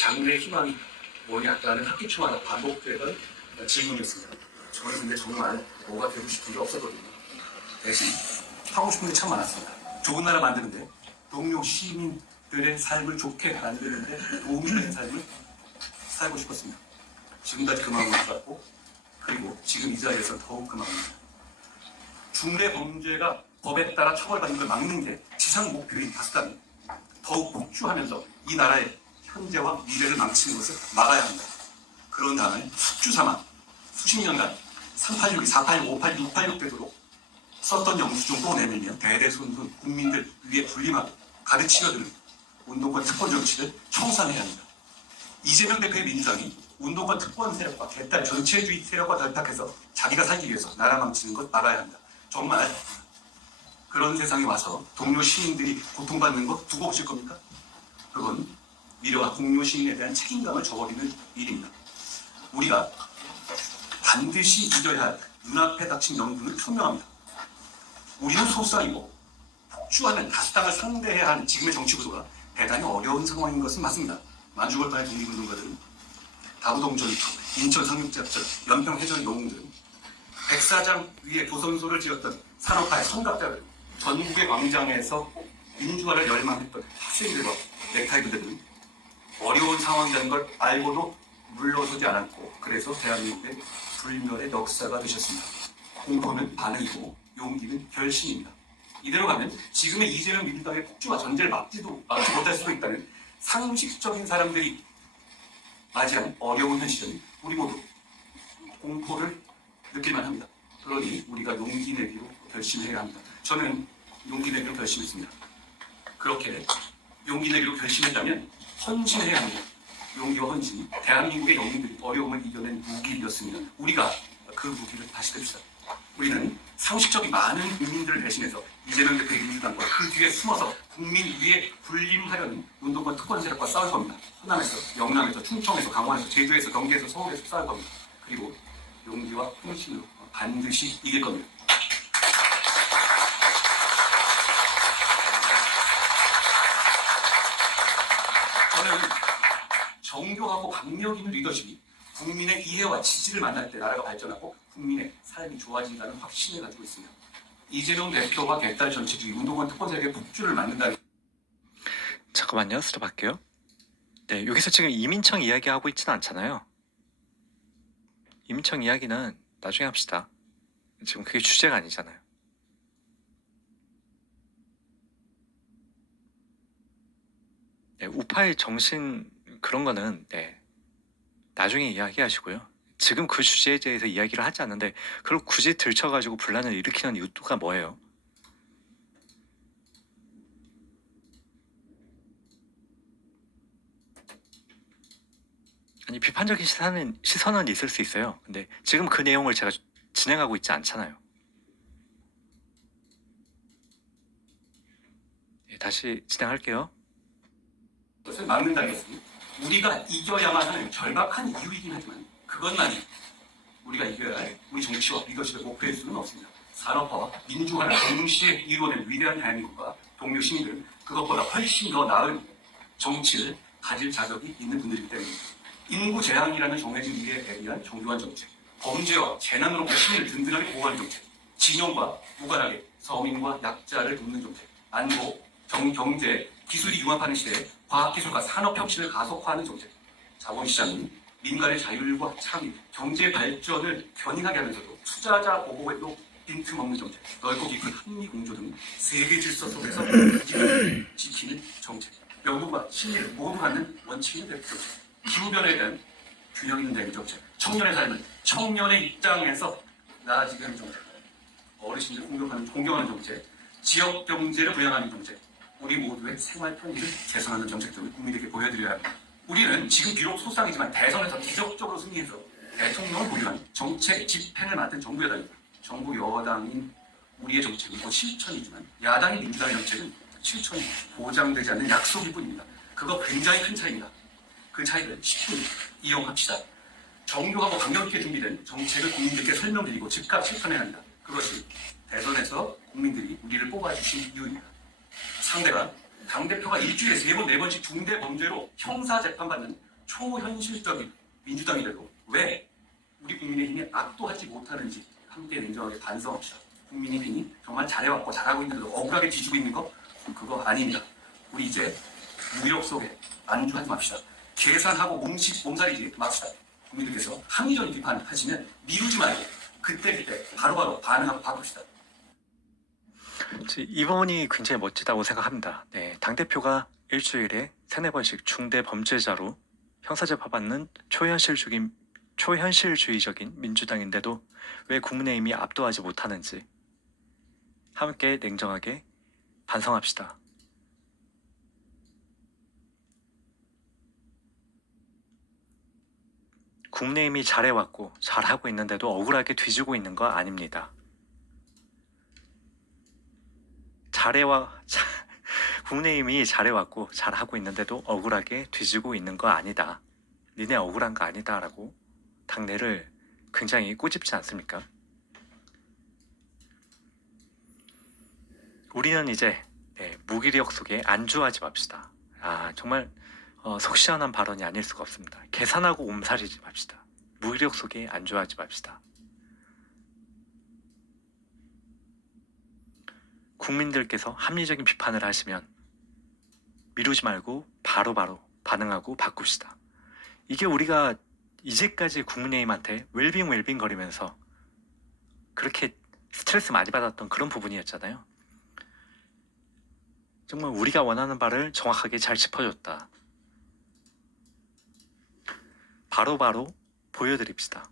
장래의 희망이 뭐냐라는 학기초마다 반복되던 질문이었습니다. 저는 근데 정말 뭐가 되고 싶은 게 없었거든요. 대신 하고 싶은 게 참 많았습니다. 좋은 나라 만드는데, 동료 시민들의 삶을 좋게 만드는데 도움이 되는 삶을 살고 싶었습니다. 지금까지 그 마음을 갖고, 그리고 지금 이 자리에서 더욱 그 마음입니다. 중대 범죄가 법에 따라 처벌받는 걸 막는 게 지상 목표인 봤다면 더욱 폭주하면서 이 나라의 현재와 미래를 망치는 것을 막아야 합니다. 그런 다음에 숙주 삼아 수십 년간 386, 486, 586, 686 되도록 썼던 영수증 또 내밀며 대대손손 국민들 위에 군림하고 가르치려드는 운동권 특권 정치를 청산해야 합니다. 이재명 대표의 민주당이 운동권 특권 세력과 개딸 전체주의 세력과 결탁해서 자기가 살기 위해서 나라 망치는 것 막아야 합니다. 정말 그런 세상에 와서 동료 시민들이 고통받는 것 두고 보실 겁니까? 그건 미래와 동료 시민에 대한 책임감을 저버리는 일입니다. 우리가 반드시 잊어야 할 눈앞에 닥친 명분은 분명합니다. 우리는 소수아니고 폭주하는 다수당을 상대해야 하는 지금의 정치 구도가 대단히 어려운 상황인 것은 맞습니다. 만주골판의 독립운동가들은 다부동 전투, 인천 상륙작전, 연평해전 영웅들은 백사장 위에 조선소를 지었던 산업화의 선각자들, 전국의 광장에서 민주화를 열망했던 학생들과 넥타이 부대들은 어려운 상황이라는 걸 알고도 물러서지 않았고, 그래서 대한민국의 불멸의 역사가 되셨습니다. 공포는 반응이고 용기는 결심입니다. 이대로 가면 지금의 이재명 민주당의 폭주와 전제를 막지 못할 수도 있다는 상식적인 사람들이 맞이한 어려운 현실은 우리 모두 공포를 느낄만 합니다. 그러니 우리가 용기 내기로 결심해야 합니다. 저는 용기 내기로 결심했습니다. 그렇게 용기 내기로 결심했다면 헌신해야 합니다. 용기와 헌신이 대한민국의 영웅들이 어려움을 이겨낸 무기였습니다. 우리가 그 무기를 다시 듭시다. 우리는 상식적인 많은 국민들을 대신해서 이재명 대표의 민주당과 그 뒤에 숨어서 국민 위에 군림하려는 운동권 특권 세력과 싸울 겁니다. 호남에서, 영남에서, 충청에서, 강원에서, 제주에서, 경기에서, 서울에서 싸울 겁니다. 그리고 용기와 헌신으로 반드시 이길 겁니다. 저는 정교하고 강력 있는 리더십이 국민의 이해와 지지를 만날 때 나라가 발전하고 국민의 삶이 좋아진다는 확신을 가지고 있습니다. 이재명 대표와 개딸 전체주의 운동권 특권 세력의 폭주를 막는다는. 잠깐만요. 스톱할게요. 네, 여기서 지금 이민청 이야기하고 있지는 않잖아요. 이민청 이야기는 나중에 합시다. 지금 그게 주제가 아니잖아요. 네, 우파의 정신 그런 거는 나중에 이야기하시고요. 지금 그 주제에 대해서 이야기를 하지 않는데 그걸 굳이 들쳐가지고 분란을 일으키는 이유가 뭐예요? 아니, 비판적인 시선은 있을 수 있어요. 근데 지금 그 내용을 제가 진행하고 있지 않잖아요. 다시 진행할게요. 것을 막는다는 것은 우리가 이겨야만 하는 절박한 이유이긴 하지만 그것만이 우리가 이겨야 할 우리 정치와 리더십의 목표일 수는 없습니다. 산업화와 민주화를 동시에 이루어낸 위대한 대한민국과 동료 시민들은 그것보다 훨씬 더 나은 정치를 가질 자격이 있는 분들이기 때문입니다. 인구 재앙이라는 정해진 미래에 대비한 정교한 정책, 범죄와 재난으로부터 시민을 든든하게 보호하는 정책, 진영과 무관하게 서민과 약자를 돕는 정책, 안보, 경제, 기술이 융합하는 시대에 과학기술과 산업혁신을 가속화하는 정책, 자본시장은 민간의 자율과 창의, 경제 발전을 견인하게 하면서도 투자자 보호에도 빈틈없는 정책, 넓고 깊은 한미공조 등 세계 질서 속에서 기기를 지키는 정책, 명분과 신뢰를 모두 갖는 원칙의 대표 정책, 기후변화에 대한 균형 있는 대응 정책, 청년의 삶을 청년의 입장에서 나아지게 하는 정책, 어르신들 공경하는 정책, 지역 경제를 부양하는 정책, 우리 모두의 생활 편의를 개선하는 정책 등을 국민에게 보여드려야 합니다. 우리는 지금 비록 소상이지만 대선에서 기적적으로 승리해서 대통령을 보유한 정책 집행을 맡은 정부 여당입니다. 정부 여당인 우리의 정책은 곧 실천이지만 야당인 민주당의 정책은 실천이 보장되지 않는 약속일 뿐입니다. 그거 굉장히 큰 차이입니다. 그 차이를 쉽게 이용합시다. 정교하고 강력 있게 준비된 정책을 국민들께 설명드리고 즉각 실천해야 합니다. 그것이 대선에서 국민들이 우리를 뽑아주신 이유입니다. 상대가 당대표가 일주일에 3번, 4번씩 중대 범죄로 형사 재판받는 초현실적인 민주당이라도 왜 우리 국민의힘이 압도하지 못하는지 함께 냉정하게 반성합시다. 국민의힘이 정말 잘해왔고 잘하고 있는데도 억울하게 뒤지고 있는 거 그거 아닙니다. 우리 이제 무력 속에 안주하지 맙시다. 계산하고 몸살이지 맙시다. 국민들께서 합리적인 비판하시면 미루지 말고 그때그때 바로바로 반응하고 바꿉시다. 이 부분이 굉장히 멋지다고 생각합니다. 네, 당대표가 일주일에 3-4번씩 중대 범죄자로 형사재판 받는 초현실주의적인 민주당인데도 왜 국민의힘이 압도하지 못하는지 함께 냉정하게 반성합시다. 국민의힘이 잘해왔고 잘하고 있는데도 억울하게 뒤지고 있는 거 아닙니다. 국민의힘이 잘해왔고 잘하고 있는데도 억울하게 뒤지고 있는 거 아니다. 니네 억울한 거 아니다 라고 당내를 굉장히 꼬집지 않습니까? 우리는 이제 무기력 속에 안주하지 맙시다. 정말 속 시원한 발언이 아닐 수가 없습니다. 계산하고 옴살이지 맙시다. 무기력 속에 안주하지 맙시다. 국민들께서 합리적인 비판을 하시면 미루지 말고 바로바로 반응하고 바꿉시다. 이게 우리가 이제까지 국민의힘한테 웰빙 거리면서 그렇게 스트레스 많이 받았던 그런 부분이었잖아요. 정말 우리가 원하는 바를 정확하게 잘 짚어줬다. 바로바로 보여드립시다.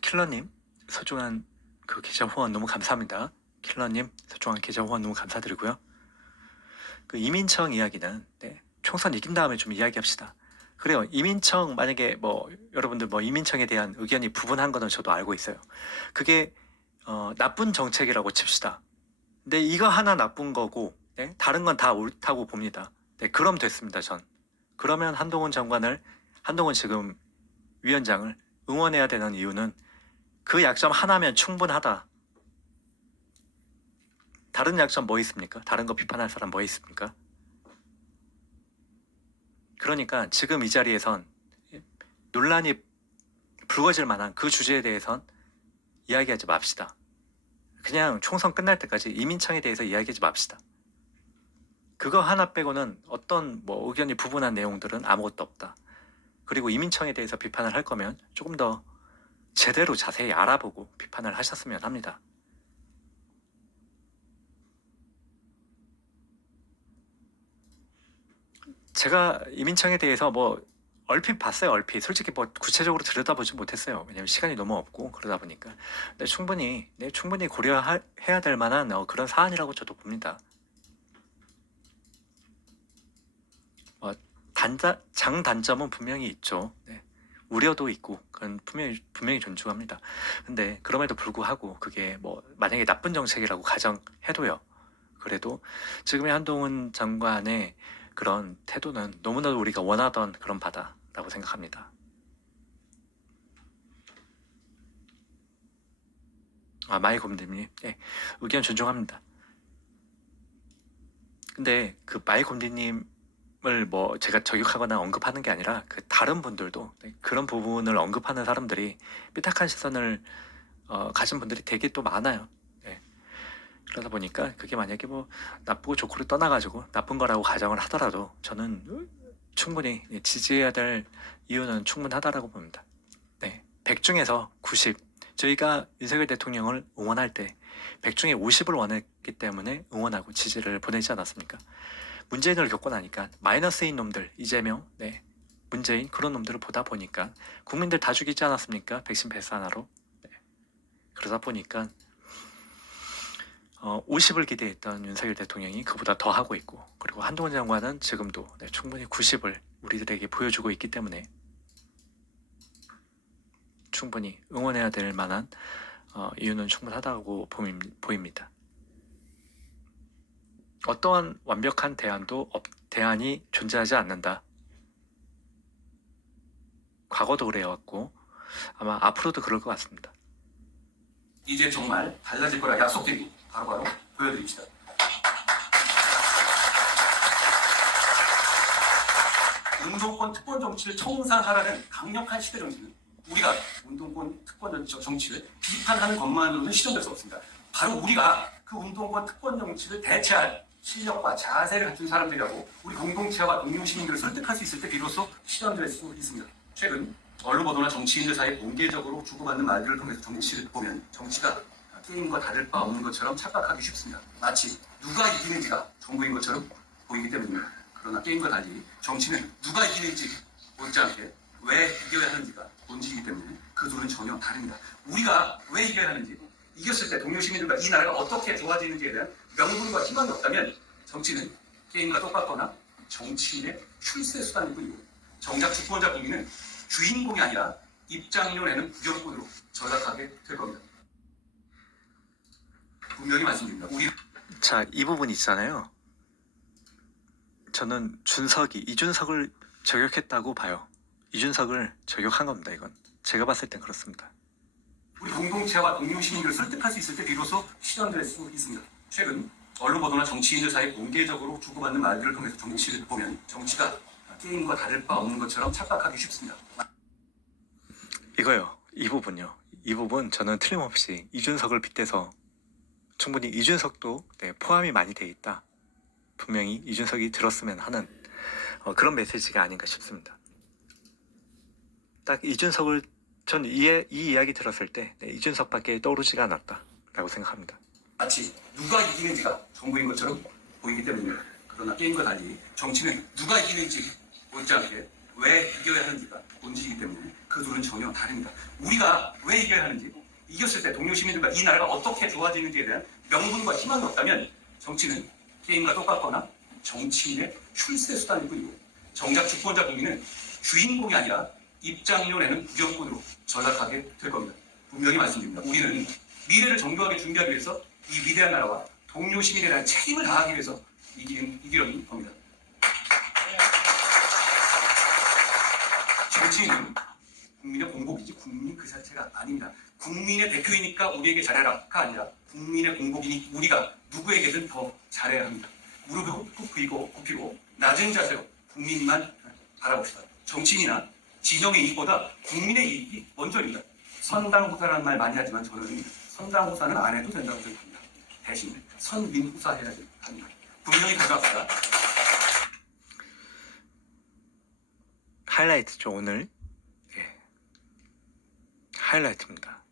킬러님 소중한 그 계좌 후원 너무 감사합니다. 킬러님 소중한 계좌 후원 너무 감사드리고요. 그 이민청 이야기는 총선 이긴 다음에 좀 이야기합시다. 그래요. 이민청 만약에 여러분들 이민청에 대한 의견이 부분한 거는 저도 알고 있어요. 그게 나쁜 정책이라고 칩시다. 근데 이거 하나 나쁜 거고 다른 건 다 옳다고 봅니다. 그럼 됐습니다. 전. 그러면 한동훈 지금 위원장을 응원해야 되는 이유는 그 약점 하나면 충분하다. 다른 약점 뭐 있습니까? 다른 거 비판할 사람 뭐 있습니까? 그러니까 지금 이 자리에선 논란이 불거질 만한 그 주제에 대해선 이야기하지 맙시다. 그냥 총선 끝날 때까지 이민창에 대해서 이야기하지 맙시다. 그거 하나 빼고는 어떤 의견이 부분한 내용들은 아무것도 없다. 그리고 이민청에 대해서 비판을 할 거면 조금 더 제대로 자세히 알아보고 비판을 하셨으면 합니다. 제가 이민청에 대해서 얼핏 봤어요. 얼핏. 솔직히 구체적으로 들여다보지 못했어요. 왜냐면 시간이 너무 없고 그러다 보니까. 근데 충분히 고려해야 될 만한 그런 사안이라고 저도 봅니다. 장단점은 분명히 있죠. 우려도 있고 그건 분명히 존중합니다. 근데 그럼에도 불구하고 그게 만약에 나쁜 정책이라고 가정해도요. 그래도 지금의 한동훈 장관의 그런 태도는 너무나도 우리가 원하던 그런 바다라고 생각합니다. 마이곰님이 의견 존중합니다. 근데 그 마이곰님을 제가 저격하거나 언급하는 게 아니라 그 다른 분들도 그런 부분을 언급하는 사람들이 삐딱한 시선을 가진 분들이 되게 또 많아요. 그러다 보니까 그게 만약에 나쁘고 좋고를 떠나가지고 나쁜 거라고 가정을 하더라도 저는 충분히 지지해야 될 이유는 충분하다라고 봅니다. 100 중에서 90. 저희가 윤석열 대통령을 응원할 때 100 중에 50을 원했기 때문에 응원하고 지지를 보내지 않았습니까? 문재인을 겪고 나니까 마이너스인 놈들, 이재명, 문재인 그런 놈들을 보다 보니까 국민들 다 죽이지 않았습니까? 백신 패스 하나로. 그러다 보니까 50을 기대했던 윤석열 대통령이 그보다 더 하고 있고, 그리고 한동훈 장관은 지금도 충분히 90을 우리들에게 보여주고 있기 때문에 충분히 응원해야 될 만한 이유는 충분하다고 보입니다. 어떠한 완벽한 대안이 존재하지 않는다. 과거도 그래왔고 아마 앞으로도 그럴 것 같습니다. 이제 정말 달라질 거라 약속드리고 바로바로 보여드립시다. 정치를 청산하라는 강력한 시대 정신은 우리가 운동권 특권 정치를 비판하는 것만으로는 실현될 수 없습니다. 바로 우리가 그 운동권 특권 정치를 대체할 실력과 자세를 갖춘 사람들이라고 우리 공동체와 동료 시민들을 설득할 수 있을 때 비로소 실현될 수 있습니다. 최근 언론 보도나 정치인들 사이에 공개적으로 주고받는 말들을 통해서 정치를 보면 정치가 게임과 다를 바 없는 것처럼 착각하기 쉽습니다. 마치 누가 이기는지가 전부인 것처럼 보이기 때문입니다. 그러나 게임과 달리 정치는 누가 이기는지 못지않게 왜 이겨야 하는지가 본질이기 때문에 그 둘은 전혀 다릅니다. 우리가 왜 이겨야 하는지, 이겼을 때 동료 시민들과 이 나라가 어떻게 좋아지는지에 대한 명분과 희망이 없다면 정치는 게임과 똑같거나 정치인의 출세 수단일 뿐이고, 정작 주권자 국민은 주인공이 아니라 입장료내는 구경꾼으로 전락하게 될 겁니다. 분명히 말씀드립니다. 자, 이 부분 있잖아요. 저는 이준석을 저격했다고 봐요. 이준석을 저격한 겁니다, 이건. 제가 봤을 땐 그렇습니다. 우리 공동체와 동료 시민들을 설득할 수 있을 때 비로소 실현될 수 있습니다. 최근 언론 보도나 정치인들 사이에 공개적으로 주고받는 말들을 통해서 정치를 보면 정치가 게임과 다를 바 없는 것처럼 착각하기 쉽습니다. 이거요. 이 부분요. 이 부분 저는 틀림없이 이준석을 빗대서 충분히 이준석도 포함이 많이 돼 있다. 분명히 이준석이 들었으면 하는 그런 메시지가 아닌가 싶습니다. 딱 이준석을 전 이 이야기 들었을 때 이준석밖에 떠오르지가 않았다라고 생각합니다. 마치 누가 이기는지가 전부인 것처럼 보이기 때문입니다. 그러나 게임과 달리 정치는 누가 이기는지 못지않게 왜 이겨야 하는지가 본질이기 때문에 그 둘은 전혀 다릅니다. 우리가 왜 이겨야 하는지, 이겼을 때 동료 시민들과 이 나라가 어떻게 좋아지는지에 대한 명분과 희망이 없다면 정치는 게임과 똑같거나 정치인의 출세 수단일 뿐이고, 정작 주권자 국민은 주인공이 아니라 입장료 내는 구경꾼으로 전락하게 될 겁니다. 분명히 말씀드립니다. 우리는 미래를 정교하게 준비하기 위해서 이 위대한 나라와 동료 시민에 대한 책임을 다하기 위해서 이기려는 겁니다. 정치인은 국민의 공복이지 국민 그 자체가 아닙니다. 국민의 대표이니까 우리에게 잘해라가 아니라 국민의 공복이니 우리가 누구에게든 더 잘해야 합니다. 무릎을 굽히고 낮은 자세로 국민만 바라봅시다. 정치인이나 진영의 이익보다 국민의 이익이 먼저입니다. 선당후사라는 말 많이 하지만 저는 선당후사는 안 해도 된다고 생각합니다. 대신 선민후사 해야 합니다. 분명히 가져왔다. 하이라이트죠, 오늘. 하이라이트입니다.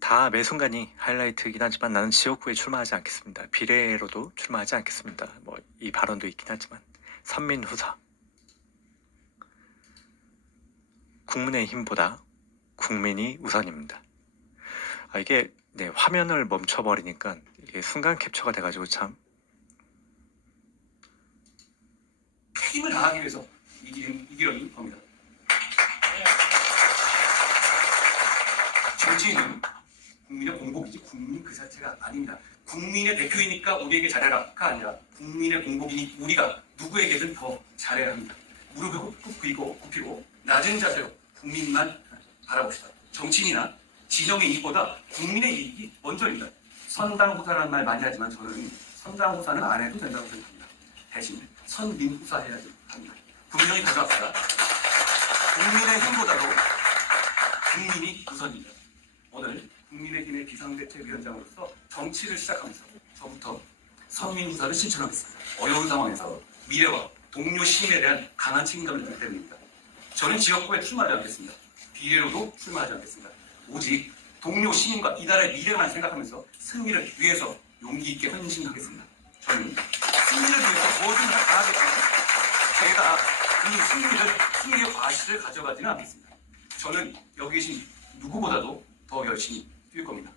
다 매 순간이 하이라이트이긴 하지만 나는 지역구에 출마하지 않겠습니다. 비례로도 출마하지 않겠습니다. 이 발언도 있긴 하지만 선민후사. 국민의힘보다 국민이 우선입니다. 이게 화면을 멈춰버리니까 이게 순간 캡처가 돼가지고 참 힘을 다하기 위해서 이기려는 겁니다. 정치인은 국민의 공복이지 국민 그 자체가 아닙니다. 국민의 대표이니까 우리에게 잘해라가 아니라 국민의 공복이니 우리가 누구에게든 더 잘해야 합니다. 무릎을 굽히고 낮은 자세로 국민만 바라봅시다. 정치인이나 진영의 이익보다 국민의 이익이 먼저입니다. 선당후사라는 말 많이 하지만 저는 선당후사는 안 해도 된다고 생각합니다. 대신 선민후사 해야 합니다. 분명히 가져왔다. 국민의 힘보다도 국민이 우선입니다. 오늘 국민의힘의 비상대책위원장으로서 정치를 시작하면서 저부터 선민후사를 실천하겠습니다. 어려운 상황에서 미래와 동료 시민에 대한 강한 책임감을 느끼기 때문입니다. 저는 지역구에 출마하지 않겠습니다. 비례로도 출마하지 않겠습니다. 오직 동료 시민과 이 나라의 미래만 생각하면서 승리를 위해서 용기 있게 헌신하겠습니다. 저는 승리를 위해서 뭐든 다 하겠습니다. 제가 그 승리의 과실을 가져가지는 않겠습니다. 저는 여기 계신 누구보다도 더 열심히 뛸 겁니다.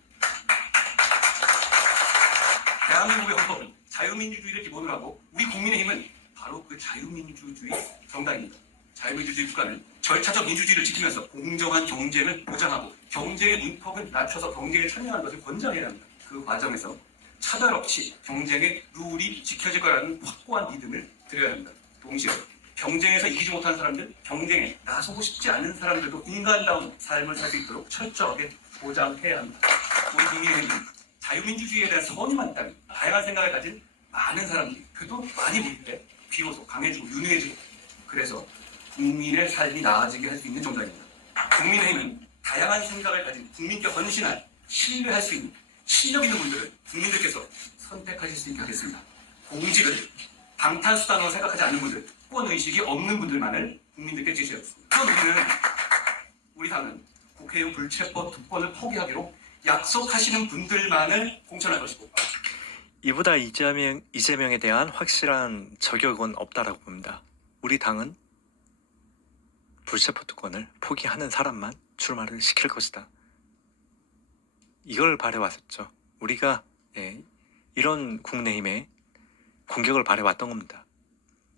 대한민국의 헌법은 자유민주주의를 기본으로 하고 우리 국민의힘은 바로 그 자유민주주의 정당입니다. 자유민주주의 국가는 절차적 민주주의를 지키면서 공정한 경쟁을 보장하고 경쟁의 문턱을 낮춰서 경쟁에 참여하는 것을 권장해야 합니다. 그 과정에서 차별 없이 경쟁의 룰이 지켜질 거라는 확고한 믿음을 드려야 합니다. 동시에 경쟁에서 이기지 못하는 사람들, 경쟁에 나서고 싶지 않은 사람들도 인간다운 삶을 살 수 있도록 철저하게 보장해야 합니다. 우리 국민의힘은 자유민주주의에 대한 선의만 있다면 다양한 생각을 가진 많은 사람들이 그도 많이 모일 때 비로소 강해지고 유능해지고 그래서 국민의 삶이 나아지게 할 수 있는 정당입니다. 국민의힘은 다양한 생각을 가진 국민께 헌신할, 신뢰할 수 있는 실력 있는 분들을 국민들께서 선택하실 수 있게 하겠습니다. 공직을 방탄수단으로 생각하지 않는 분들, 특권의식이 없는 분들만을 국민들께 제시하겠습니다. 우리 당은 국회의원 불체포 특권을 포기하기로 약속하시는 분들만을 공천할 것이고 이보다 이재명에 대한 확실한 저격은 없다라고 봅니다. 우리 당은 불체포 특권을 포기하는 사람만 출마를 시킬 것이다. 이걸 바래왔었죠. 우리가 이런 국민의힘에 공격을 바래왔던 겁니다.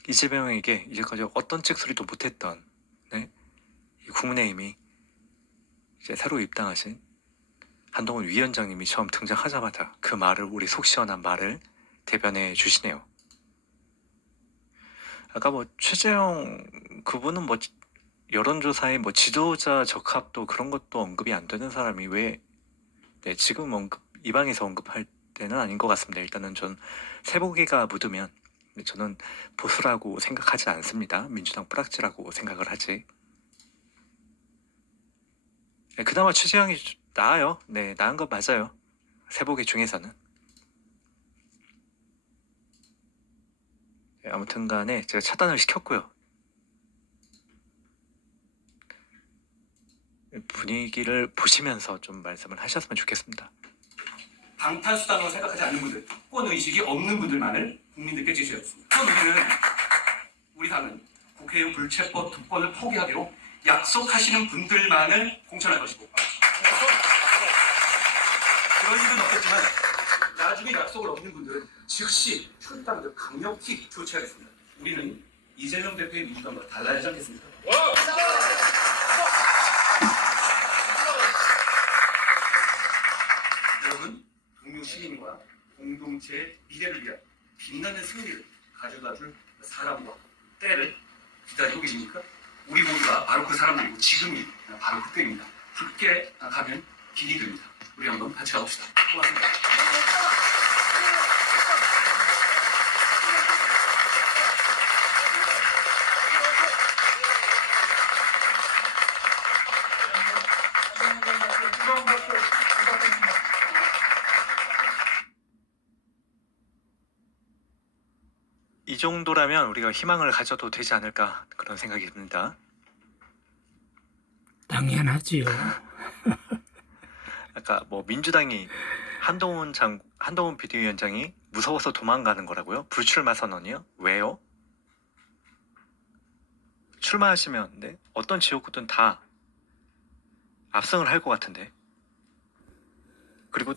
이재명에게 이제까지 어떤 찍소리도 못했던 이 국민의힘이 이제 새로 입당하신 한동훈 위원장님이 처음 등장하자마자 그 말을, 우리 속 시원한 말을 대변해 주시네요. 아까 최재형 그분은 여론조사에 지도자 적합도 그런 것도 언급이 안 되는 사람이 왜 지금 이 방에서 언급할 때는 아닌 것 같습니다. 일단은 전 세보기가 묻으면 저는 보수라고 생각하지 않습니다. 민주당 뿌락지라고 생각을 하지. 그나마 최재형이 나아요. 나은 건 맞아요. 세보기 중에서는. 아무튼 간에 제가 차단을 시켰고요. 분위기를 보시면서 좀 말씀을 하셨으면 좋겠습니다. 방탄수단으로 생각하지 않는 분들, 특권의식이 없는 분들만을 국민들께 제시하겠습니다. 우리 당은 국회의원 불체포 특권을 포기하기로 약속하시는 분들만을 공천할 것이고 그런 일은 없겠지만 나중에 약속을 어기는 분들은 즉시 출당을 강력히 조치하겠습니다. 우리는 이재명 대표의 민주당과 달라지지 않겠습니다. 여러분, 동료 시민과 공동체의 미래를 위한 빛나는 승리를 가져다줄 사람과 때를 기다리고 계십니까? 우리 모두가 바로 그 사람들이고 지금이 바로 그때입니다. 함께 가면 길이 됩니다. 우리 한번 같이 가봅시다. 고맙습니다. 이 정도라면 우리가 희망을 가져도 되지 않을까 그런 생각이 듭니다. 당연하지요. 아까 민주당이 한동훈 비대위원장이 무서워서 도망가는 거라고요? 불출마 선언이요? 왜요? 출마하시면 어떤 지역구든 다 압승을 할 것 같은데. 그리고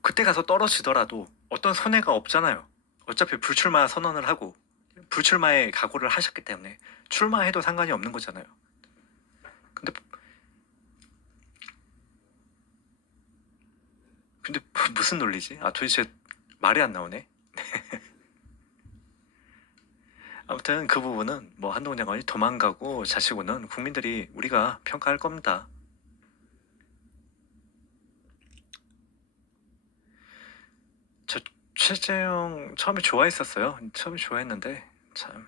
그때 가서 떨어지더라도 어떤 손해가 없잖아요. 어차피 불출마 선언을 하고 불출마에 각오를 하셨기 때문에 출마해도 상관이 없는 거잖아요. 근데 무슨 논리지? 도대체 말이 안 나오네. 아무튼 그 부분은 한동훈 장관이 도망가고 자시고는 국민들이 우리가 평가할 겁니다. 저 최재형 처음에 좋아했었어요. 처음에 좋아했는데 참